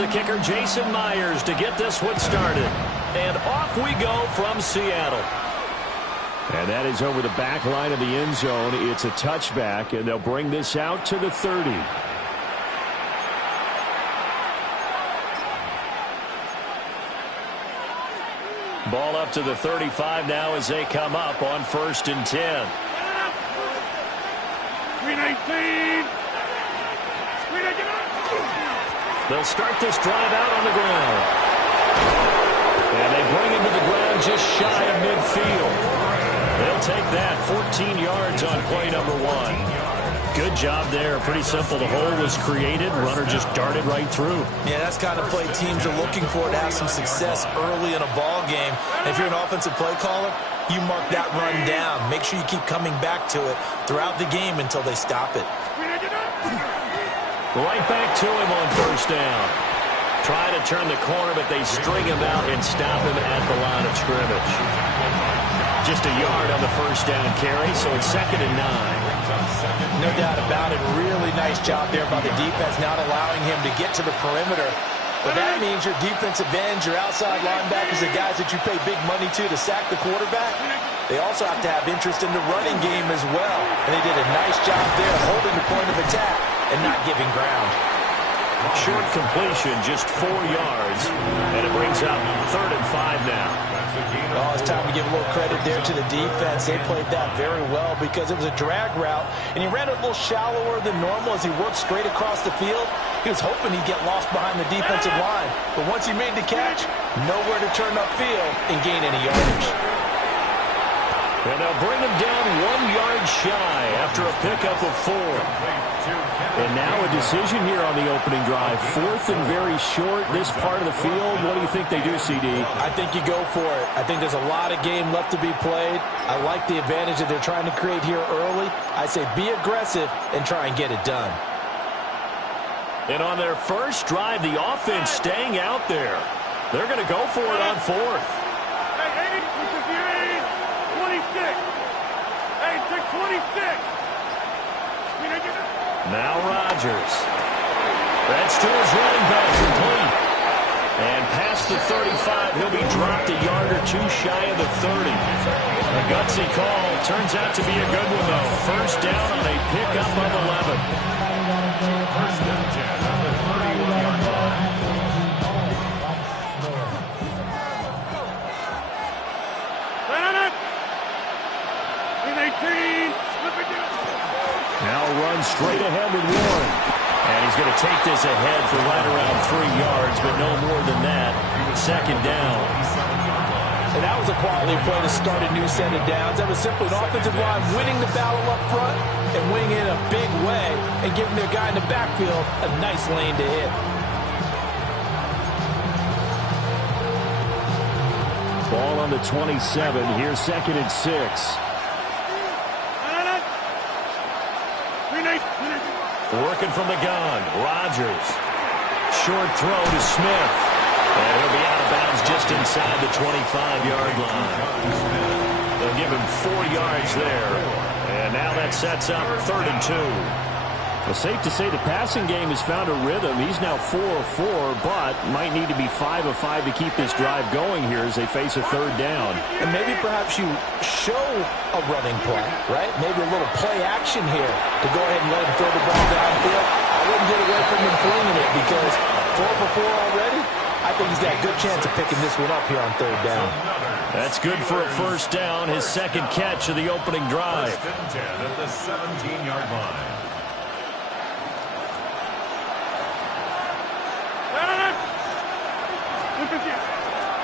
the kicker, Jason Myers, to get this one started. And off we go from Seattle. And that is over the back line of the end zone. It's a touchback, and they'll bring this out to the 30. Ball up to the 35 now as they come up on 1st and 10. 319. They'll start this drive out on the ground. And they bring him to the ground just shy of midfield. They'll take that 14 yards on play number 1. Good job there. Pretty simple. The hole was created. Runner just darted right through. Yeah, that's the kind of play teams are looking for to have some success early in a ball game. And if you're an offensive play caller, you mark that run down. Make sure you keep coming back to it throughout the game until they stop it. Right back to him on 1st down. Try to turn the corner, but they string him out and stop him at the line of scrimmage. Just a yard on the 1st down carry, so it's 2nd and 9. No doubt about it. Really nice job there by the defense, not allowing him to get to the perimeter. But that means your defensive ends, your outside linebackers, the guys that you pay big money to sack the quarterback, they also have to have interest in the running game as well. And they did a nice job there holding the point of attack and not giving ground. Short completion, just 4 yards, and it brings up 3rd and 5 now. Oh, it's time to give a little credit there to the defense. They played that very well because it was a drag route, and he ran a little shallower than normal as he worked straight across the field. He was hoping he'd get lost behind the defensive line, but once he made the catch, nowhere to turn upfield and gain any yardage. And they'll bring him down 1 yard shy after a pickup of 4. And now a decision here on the opening drive. 4th and very short, this part of the field. What do you think they do, CD? I think you go for it. I think there's a lot of game left to be played. I like the advantage that they're trying to create here early. I say be aggressive and try and get it done. And on their first drive, the offense staying out there. They're going to go for it on 4th. Hey, 26. Hey, take 26. Now Rodgers. That's to his running back, complete. And past the 35, he'll be dropped a yard or 2 shy of the 30. A gutsy call. Turns out to be a good one, though. 1st down on a pickup of 11. 1st and 10 on the 31-yard line. Now run straight ahead with Warren. And he's going to take this ahead for right around 3 yards, but no more than that. 2nd down. And that was a quality play to start a new set of downs. That was simply an offensive line winning the battle up front and winning it in a big way and giving their guy in the backfield a nice lane to hit. Ball on the 27. Here's 2nd and 6. Working from the gun, Rodgers. Short throw to Smith. And he'll be out of bounds just inside the 25-yard line. They'll give him 4 yards there. And now that sets up 3rd and 2. Well, safe to say the passing game has found a rhythm. He's now 4 of 4, but might need to be 5 of 5 to keep this drive going here as they face a 3rd down. And maybe perhaps you show a running play, right? Maybe a little play action here to go ahead and let him throw the ball downfield. I wouldn't get away from him flinging it because 4 for 4 already. I think he's got a good chance of picking this one up here on 3rd down. That's good for a 1st down, his 2nd catch of the opening drive. 1st and 10 at the 17-yard line.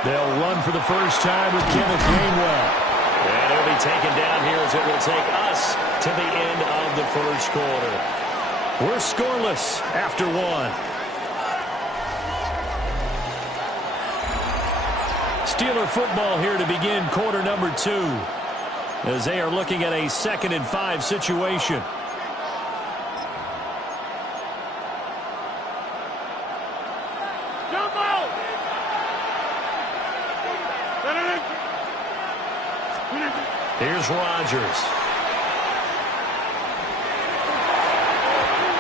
They'll run for the first time with Kenneth Gainwell. And he'll be taken down here as it will take us to the end of the 1st quarter. We're scoreless after 1. Steeler football here to begin quarter number 2 as they are looking at a 2nd and 5 situation. Here's Rodgers.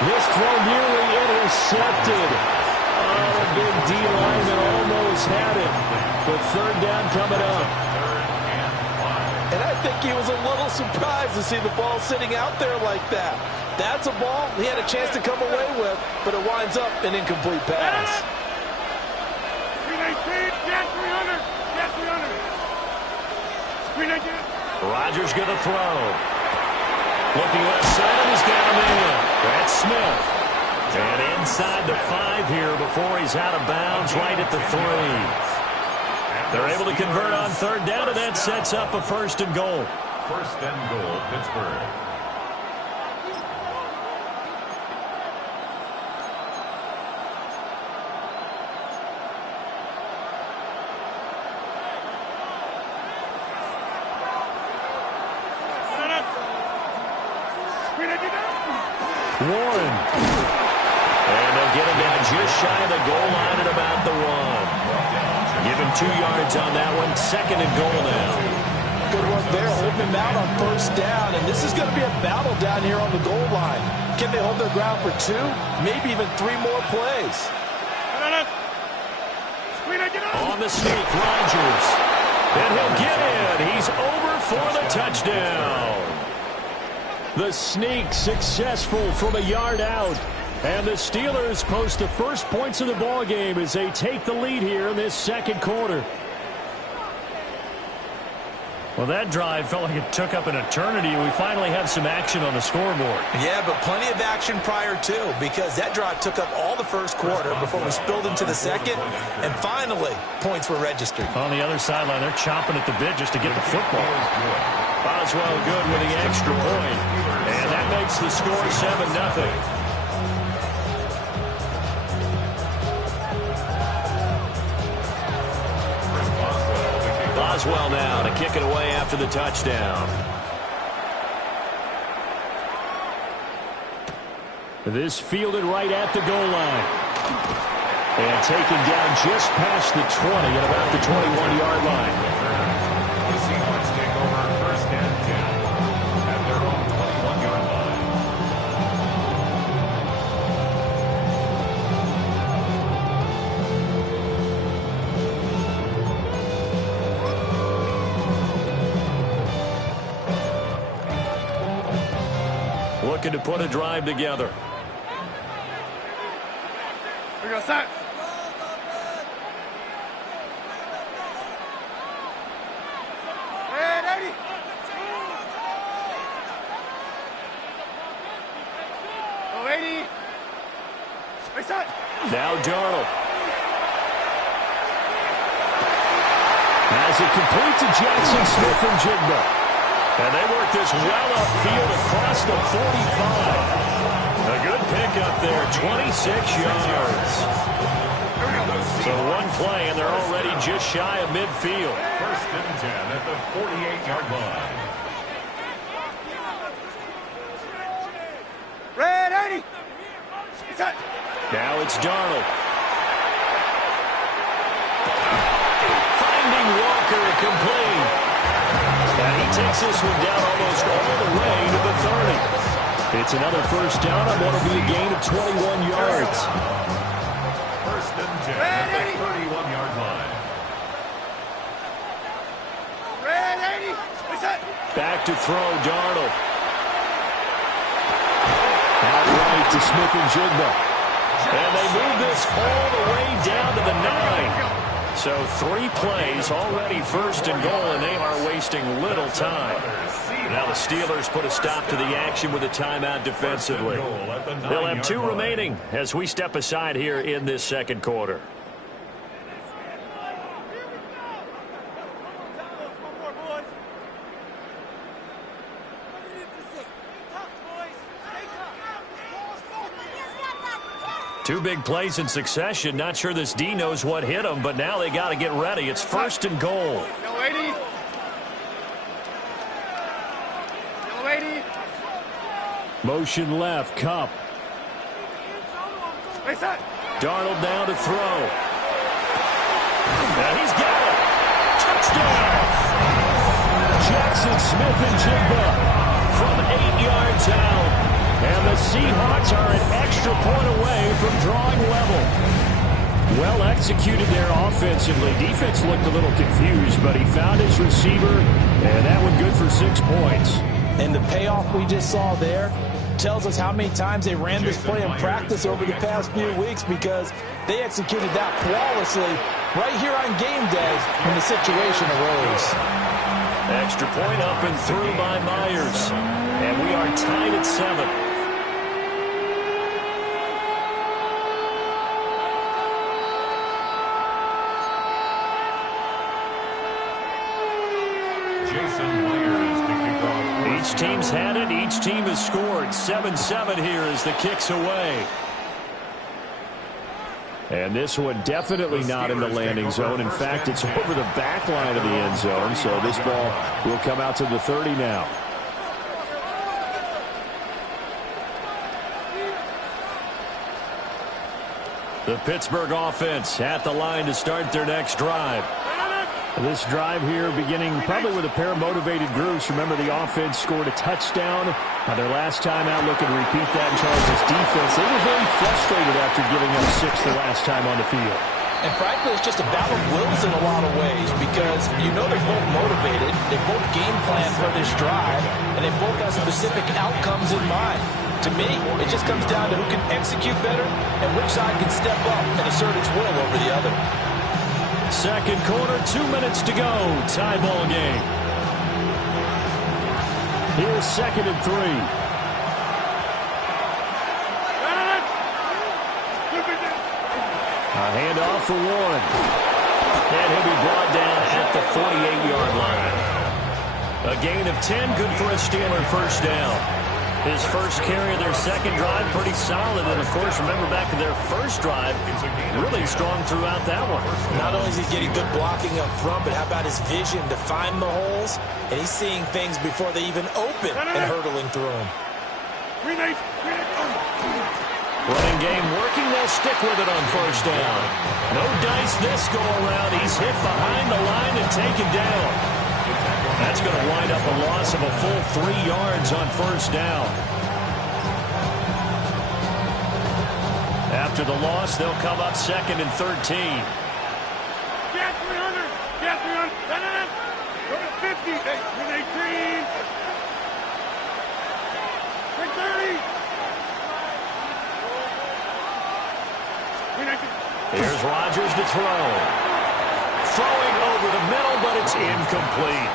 This throw nearly intercepted. Oh, a big D lineman almost had it. But third down coming up. And I think he was a little surprised to see the ball sitting out there like that. That's a ball he had a chance to come away with, but it winds up an incomplete pass. Rodgers going to throw. Looking left side, he's got him in. That's Smith. And inside the 5 here before he's out of bounds right at the 3. They're able to convert on third down, and that sets up a 1st and goal. 1st and goal, Pittsburgh. Warren. And they'll get him down just shy of the goal line at about the 1. Give him 2 yards on that one. 2nd and goal now. Good work there, holding him out on 1st down. And this is going to be a battle down here on the goal line. Can they hold their ground for 2, maybe even 3 more plays? On the sneak, Rodgers. And he'll get in. He's over for the touchdown. The sneak successful from a yard out. And the Steelers post the first points of the ball game as they take the lead here in this 2nd quarter. Well, that drive felt like it took up an eternity, and we finally have some action on the scoreboard. Yeah, but plenty of action prior to, because that drive took up all the 1st quarter before we spilled into the 2nd, and finally, points were registered. On the other sideline, they're chomping at the bit just to get the football. Boswell good with the extra point, and that makes the score 7-0. Boswell now to kick it away after the touchdown. This fielded right at the goal line. And taken down just past the 20 at about the 21-yard line. The Seahawks take over 1st and 10 at their own 21-yard line. Looking to put a drive together. We go, set. Now Darnold. As it complete to Jackson Smith and Jigba. And they work this well upfield across the 45. A good pickup there, 26 yards. So one play, and they're already just shy of midfield. 1st and 10 at the 48-yard line. Red 80. Now it's Darnold. Finding Walker complete. And he takes this one down almost all the way to the 30. It's another 1st down on what will be a gain of 21 yards. 1st and 10 at the 31-yard line. Red 80. Back to throw, Darnold. Outright to Smith and Jigba. And they move this all the way down to the 9. So 3 plays, already 1st and goal, and they are wasting little time. Now the Steelers put a stop to the action with a timeout defensively. They'll have 2 remaining as we step aside here in this 2nd quarter. Two big plays in succession. Not sure this D knows what hit them, but now they got to get ready. It's 1st and goal. No 80. No 80. Motion left, Cup. Darnold down to throw. And he's got it. Touchdown. Jackson Smith and Jigba From 8 yards out. And the Seahawks are an extra point away from drawing level. Well executed there offensively. Defense looked a little confused, but he found his receiver, and that one good for 6 points. And the payoff we just saw there tells us how many times they ran this play in practice over the past few weeks, because they executed that flawlessly right here on game day when the situation arose. Extra point up and through by Myers. And we are tied at 7. Each team's had it. Each team has scored. 7-7 here as the kick's away. And this one definitely not in the landing zone. In fact, it's over the back line of the end zone. So this ball will come out to the 30 now. The Pittsburgh offense at the line to start their next drive. This drive here beginning probably with a pair of motivated groups. Remember, the offense scored a touchdown their last time out. Looking to repeat that in Charles' defense. They were very frustrated after giving up 6 the last time on the field. And frankly, it's just a battle of wills in a lot of ways, because you know they're both motivated. They both game plan for this drive, and they both have specific outcomes in mind. To me, it just comes down to who can execute better and which side can step up and assert its will over the other. Second quarter, 2 minutes to go. Tie ball game. Here's 2nd and 3. A handoff for Warren. And he'll be brought down at the 48-yard line. A gain of 10, good for a Steeler first down. His first carry of their second drive, pretty solid. And, of course, remember back to their first drive, really strong throughout that one. Not only is he getting good blocking up front, but how about his vision to find the holes? And he's seeing things before they even open and hurdling through them. Running game working. They'll stick with it on first down. No dice this go-around. He's hit behind the line and taken down. That's going to wind up a loss of a full 3 yards on first down. After the loss, they'll come up 2nd and 13. Get 300. Get 300. Go to 50. 18. Take 30. Here's Rodgers to throw. Throwing over the middle, but it's incomplete.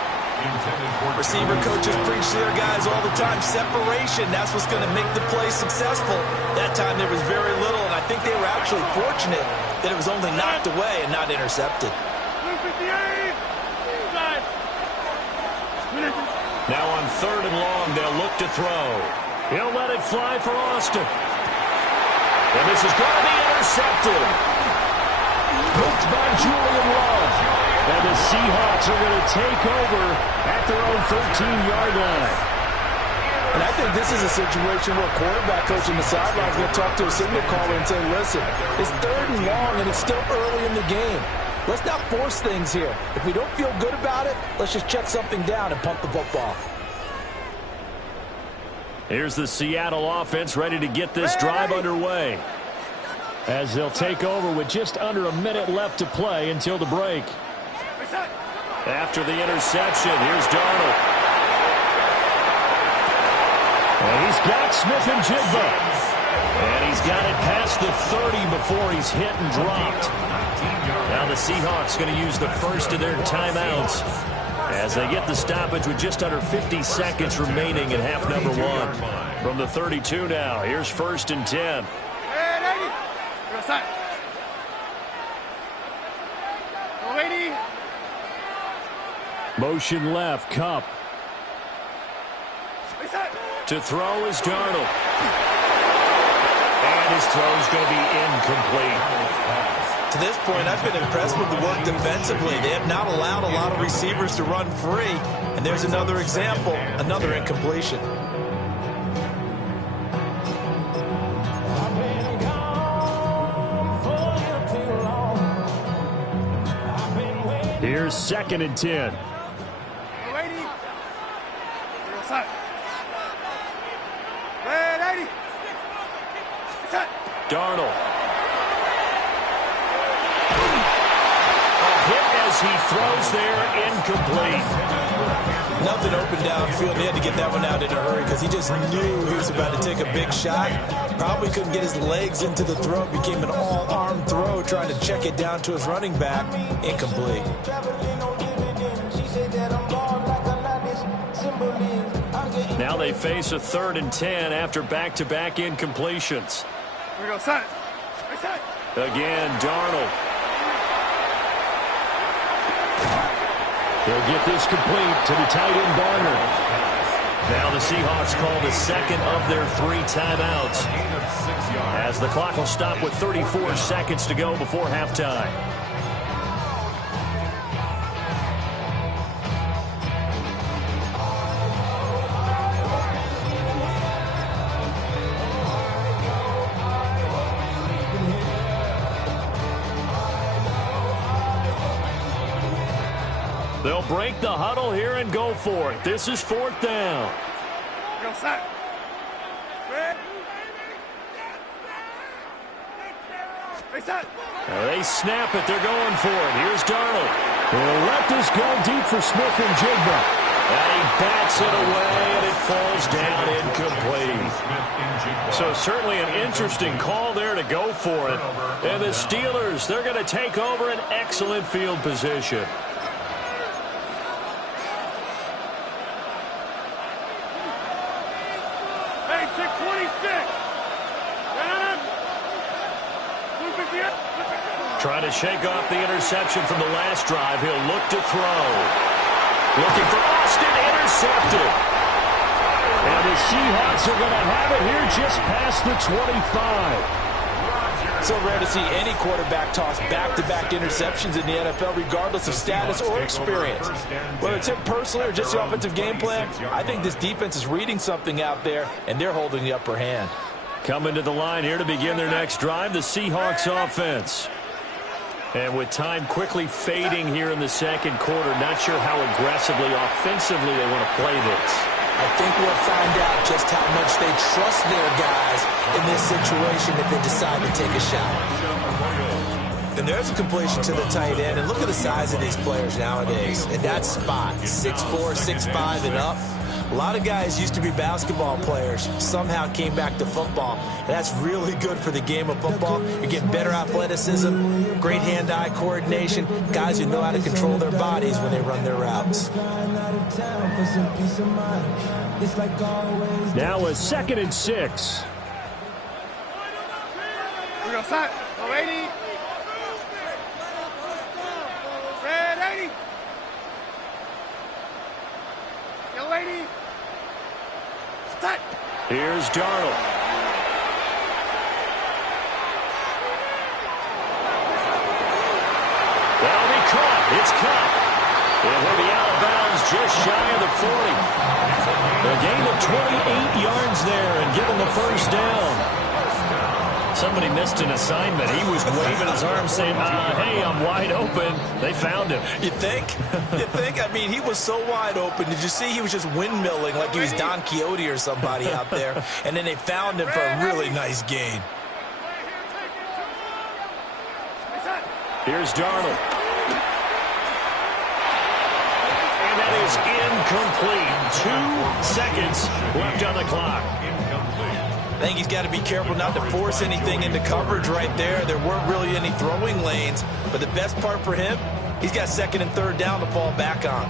Receiver coaches preach to their guys all the time. Separation, that's what's going to make the play successful. That time there was very little, and I think they were actually fortunate that it was only knocked away and not intercepted. Now on 3rd and long, they'll look to throw. He'll let it fly for Austin. And this is going to be intercepted. Picked by Julian Love. And the Seahawks are going to take over at their own 13-yard line. And I think this is a situation where a quarterback coach on the sideline is going to talk to a signal caller and say, listen, it's 3rd and long and it's still early in the game. Let's not force things here. If we don't feel good about it, let's just check something down and pump the football. Here's the Seattle offense ready to get this drive underway, as they'll take over with just under a minute left to play until the break. After the interception, here's Darnold. And he's got Smith and Jigba. And he's got it past the 30 before he's hit and dropped. Now the Seahawks going to use the first of their timeouts as they get the stoppage with just under 50 seconds remaining in half number 1. From the 32 now, here's 1st and 10. Motion left, Cup. To throw is Darnold. And his throw's going to be incomplete. To this point, I've been impressed with the work defensively. They have not allowed a lot of receivers to run free. And there's another example, another incompletion. Here's 2nd and 10. Darnold. as he throws there, incomplete. Nothing open downfield. He had to get that one out in a hurry because he just knew he was about to take a big shot. Probably couldn't get his legs into the throw. Became an all-arm throw trying to check it down to his running back. Incomplete. Now they face a 3rd and 10 after back-to-back incompletions. Here we go, set. Right side. Again, Darnold. He'll get this complete to the tight end, Barner. Now the Seahawks call the second of their 3 timeouts, as the clock will stop with 34 seconds to go before halftime. They'll break the huddle here and go for it. This is 4th down. Go set. Red. Right side. They snap it. They're going for it. Here's Darnold. They'll let this go deep for Smith and Jigba. And he bats it away, and it falls down incomplete. So certainly an interesting call there to go for it. And the Steelers, they're going to take over an excellent field position. Hey, 626. Trying to shake off the interception from the last drive. He'll look to throw. Looking for Austin, intercepted. And the Seahawks are going to have it here just past the 25. So rare to see any quarterback toss back-to-back interceptions in the NFL, regardless of status or experience. Whether it's him personally or just the offensive game plan, I think this defense is reading something out there, and they're holding the upper hand. Coming to the line here to begin their next drive, the Seahawks offense. And with time quickly fading here in the second quarter, not sure how aggressively, offensively they want to play this. I think we'll find out just how much they trust their guys in this situation if they decide to take a shot. And there's a completion to the tight end. And look at the size of these players nowadays. In that spot, 6'4", 6'5", and up. A lot of guys used to be basketball players, somehow came back to football. And that's really good for the game of football. You get better athleticism, great hand-eye coordination, guys who know how to control their bodies when they run their routes. Now a 2nd and 6. We go set. Go 80. Red 80. Yellow 80. Set. Here's Darnold. That'll be caught. It's caught. It will be out of bounds just shy of the 40. A gain of 28 yards there and given the first down. Somebody missed an assignment. He was waving his arms saying, hey, I'm wide open. They found him. You think? You think? I mean, he was so wide open. Did you see he was just windmilling like he was Don Quixote or somebody out there? And then they found him for a really nice gain. Here's Darnold. And that is incomplete. 2 seconds left on the clock. I think he's got to be careful not to force anything into coverage right there. There weren't really any throwing lanes. But the best part for him, he's got 2nd and 3rd down to fall back on.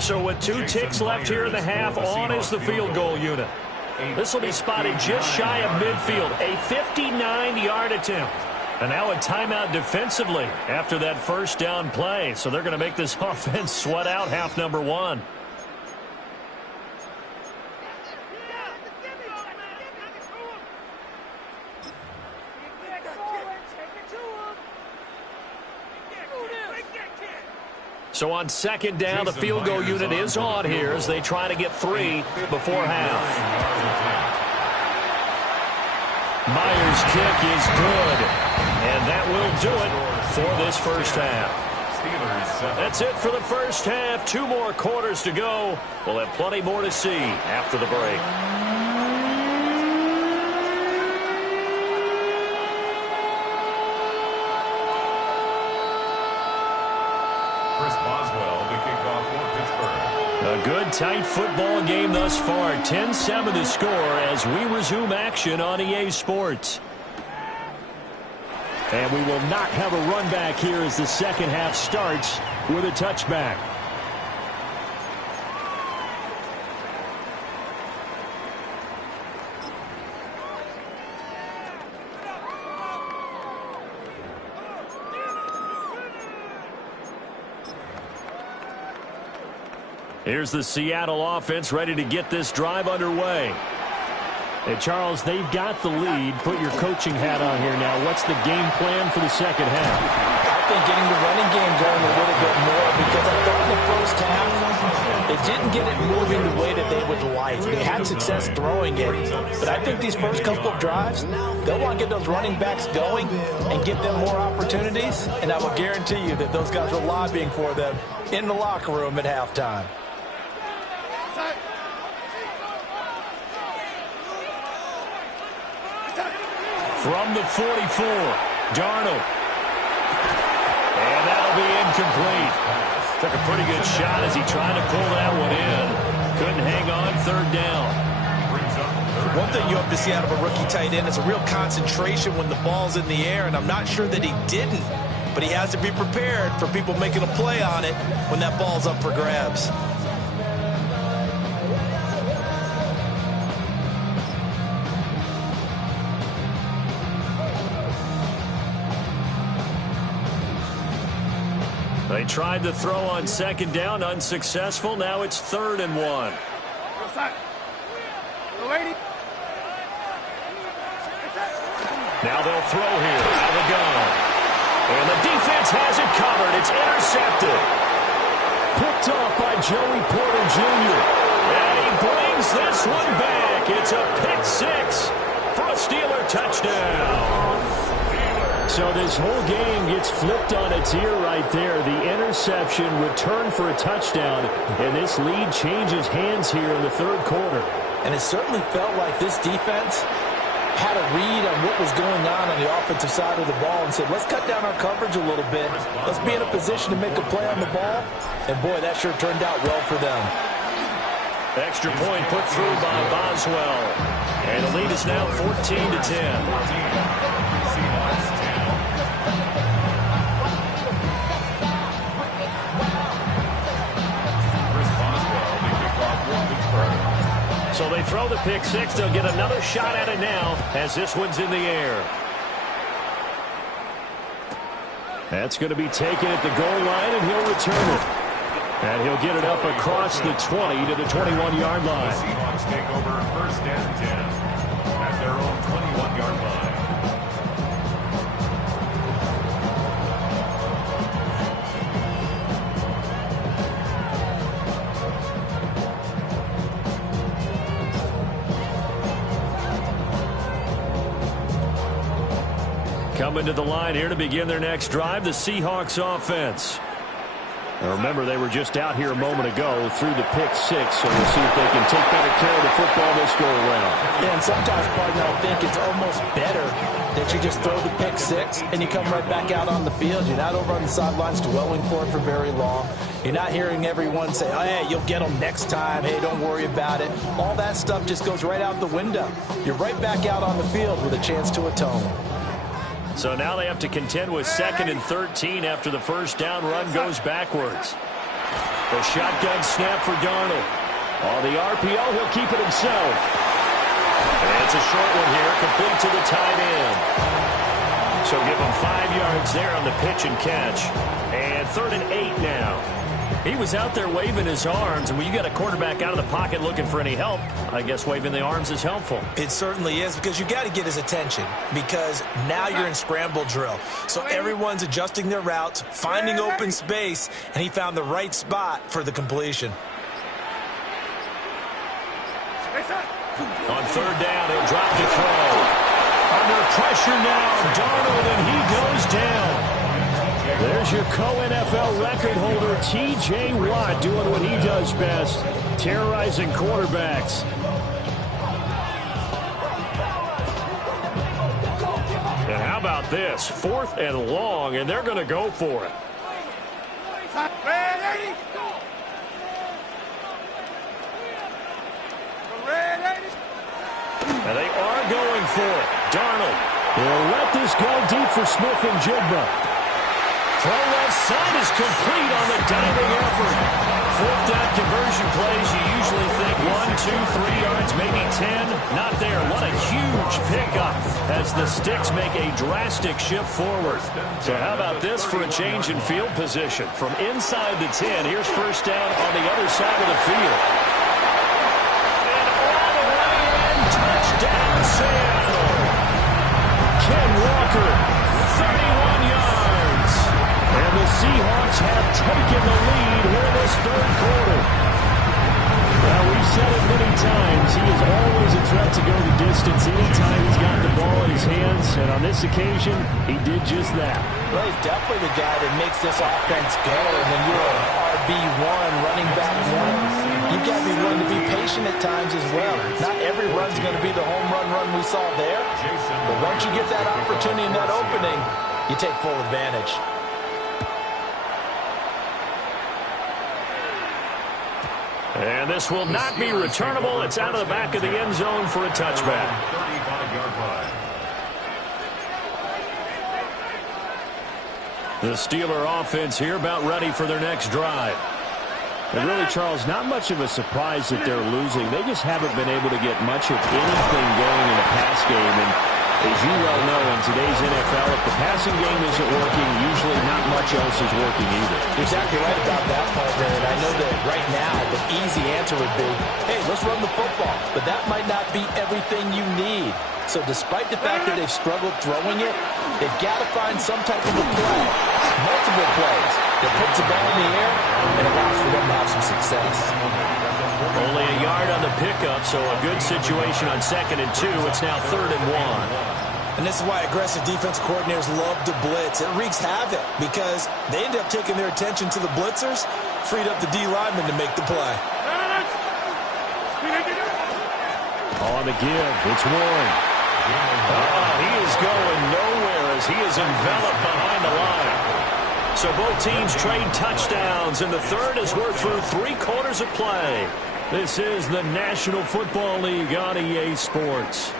So with 2 ticks left here in the half, on is the field goal unit. This will be spotted just shy of midfield. A 59-yard attempt. And now a timeout defensively after that first down play. So they're going to make this offense sweat out half number 1. So on 2nd down, the field goal unit is on here as they try to get 3 before half. Myers' kick is good, and that will do it for this first half. Steelers 7. That's it for the first half. 2 more quarters to go. We'll have plenty more to see after the break. Chris Boswell to kick off for Pittsburgh. A good, tight football game thus far. 10-7 to score as we resume action on EA Sports. And we will not have a run back here as the second half starts with a touchback. Here's the Seattle offense ready to get this drive underway. Hey, Charles, they've got the lead. Put your coaching hat on here now. What's the game plan for the second half? I think getting the running game going a little bit more, because I thought in the first half they didn't get it moving the way that they would like. They had success throwing it, but I think these first couple of drives, they'll want to get those running backs going and give them more opportunities, and I will guarantee you that those guys are lobbying for them in the locker room at halftime. From the 44, Darnold. And that'll be incomplete. Took a pretty good shot as he tried to pull that one in. Couldn't hang on, third down. One thing you have to see out of a rookie tight end is a real concentration when the ball's in the air, and I'm not sure that he didn't, but he has to be prepared for people making a play on it when that ball's up for grabs. They tried to throw on second down, unsuccessful. Now it's 3rd and 1. Now they'll throw here out of the gun. And the defense has it covered. It's intercepted. Picked off by Joey Porter Jr. And he brings this one back. It's a pick 6 for a Steeler touchdown. So this whole game gets flipped on its ear right there. The interception returned for a touchdown, and this lead changes hands here in the third quarter. And it certainly felt like this defense had a read on what was going on the offensive side of the ball and said, let's cut down our coverage a little bit. Let's be in a position to make a play on the ball. And, boy, that sure turned out well for them. Extra point put through by Boswell. And the lead is now 14-10. So they throw the pick 6. They'll get another shot at it now as this one's in the air. That's going to be taken at the goal line, and he'll return it. And he'll get it up across the 20 to the 21-yard line. The Seahawks take over 1st and 10 at their own 21-yard line. Coming to the line here to begin their next drive, the Seahawks offense. Now remember, they were just out here a moment ago through the pick 6, so we'll see if they can take better care of the football this go around. Yeah, and sometimes, partner, I think it's almost better that you just throw the pick 6 and you come right back out on the field. You're not over on the sidelines dwelling for it for very long. You're not hearing everyone say, oh, hey, you'll get them next time. Hey, don't worry about it. All that stuff just goes right out the window. You're right back out on the field with a chance to atone. So now they have to contend with 2nd and 13 after the first down run goes backwards. The shotgun snap for Darnold. On the RPO, he'll keep it himself. And it's a short one here, complete to the tight end. So give him 5 yards there on the pitch and catch. And 3rd and 8 now. He was out there waving his arms, and when you got a quarterback out of the pocket looking for any help, I guess waving the arms is helpful. It certainly is, because you got to get his attention, because now you're in scramble drill. So everyone's adjusting their routes, finding open space, and he found the right spot for the completion. On 3rd down, he'll drop to throw. Under pressure now, Darnold, and he goes down. There's your co-NFL record holder, T.J. Watt, doing what he does best, terrorizing quarterbacks. And how about this? 4th and long, and they're going to go for it. And they are going for it. Darnold will let this go deep for Smith and Jigba. Throw left side is complete on the diving effort. 4th down conversion plays, you usually think 1, 2, 3 yards, maybe 10. Not there. What a huge pickup as the Sticks make a drastic shift forward. So how about this for a change in field position? From inside the 10, here's 1st down on the other side of the field. Touchdown, Seattle. Ken Walker, 31 yards. And the Seahawks have taken the lead here in this 3rd quarter. Well, we've said it many times. He is always a threat to go the distance anytime he's got the ball in his hands. And on this occasion, he did just that. Well, he's definitely the guy that makes this offense go. And when you're an RB1, running back 1, you've got to be willing to be patient at times as well. Not every run's going to be the home run we saw there. But once you get that opportunity and that opening, you take full advantage. And this will not be returnable. It's out of the back of the end zone for a touchback. 35-yard line. The Steeler offense here about ready for their next drive. And really, Charles, not much of a surprise that they're losing. They just haven't been able to get much of anything going in the pass game. And as you well know, in today's NFL, if the passing game isn't working, usually not much else is working either. You're exactly right about that, partner. And I know that right now the easy answer would be, hey, let's run the football. But that might not be everything you need. So despite the fact that they've struggled throwing it, they've got to find some type of a play, multiple plays, that puts the ball in the air and allows for them to have some success. Only a yard on the pickup, so a good situation on 2nd and 2. It's now 3rd and 1. And this is why aggressive defense coordinators love to blitz. It wreaks havoc because they end up taking their attention to the blitzers, freed up the D lineman to make the play. On the give, it's Warren. He is going nowhere as he is enveloped behind the line. So both teams trade touchdowns, and the 3rd as we're through 3 quarters of play. This is the National Football League on EA Sports.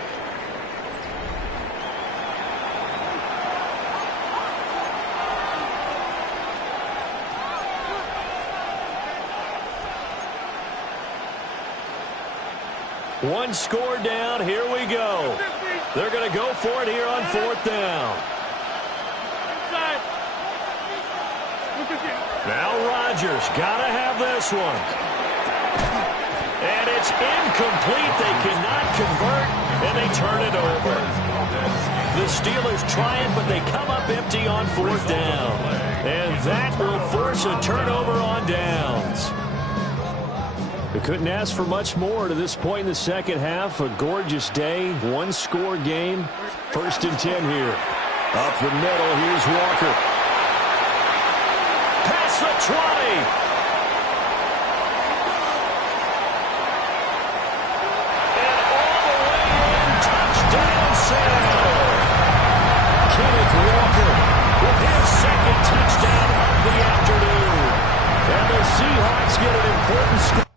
One score down. Here we go. They're going to go for it here on 4th down. Now Rodgers got to have this one. And it's incomplete. They cannot convert, and they turn it over. The Steelers trying, but they come up empty on 4th down. And that will force a turnover on downs. They couldn't ask for much more to this point in the 2nd half. A gorgeous day, 1-score game. 1st and 10 here. Up the middle, here's Walker. Past the 20. And all the way in, touchdown Seattle. Kenneth Walker with his 2nd touchdown of the afternoon. And the Seahawks get an important score.